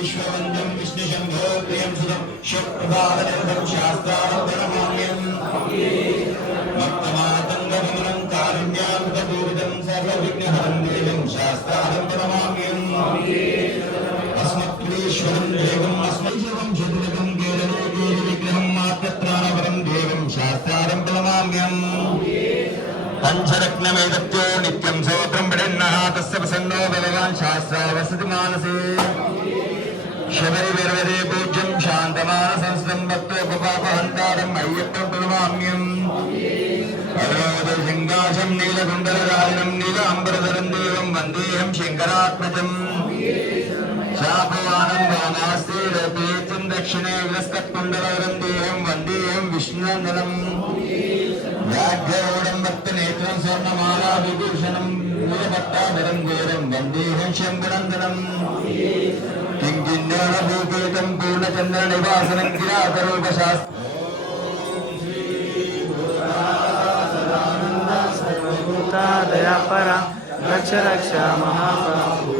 विश्ववंदं विष्णुशंभो प्रियं सुदं शिवप्रभावनिर्भं शास्त्रारम्भणमान्यं भक्तमातङ्गमनं कारुण्यामृतपूरितं सर्वविघ्नहरं देवं शास्त्रारम्भणमान्यं अस्मत्प्रीश्वरं देवम् अस्मैशवं चतुरकं केरले केरविग्रहं मात्रत्राणवरं देवं शास्त्रारम्भणमान्यं पंचरत्नमेतत्यो नित्यं सोत्रं बिडन्नः तस्य प्रसन्नो भगवान् शास्त्रावसति मानसे शबरी वीरवदे पूज्यं शान्तमानसंस्थं भक्तोपपापहन्तारम् अय्यप्पं प्रणमाम्यम् अवरोधसिंहासं नीलकुण्डलराजनं नीलाम्बरधरं देवं वन्देऽहं शङ्करात्मजम् शापवानं वामास्ते लोकेऽत्यं दक्षिणे विलस्तत्कुण्डलवरं देवं वन्देऽहं विष्णुनन्दनम् व्याघ्रोडं भक्तनेत्रं स्वर्णमाला विभूषणं नीलभट्टाधरं घोरं वन्देऽहं शम्भुनन्दनम् किञ्चिन्नभूपेतं पूर्णचन्द्रनिवासनं किरातरूपशास्त्रम् दयापरा रक्ष रक्ष महाप्रभु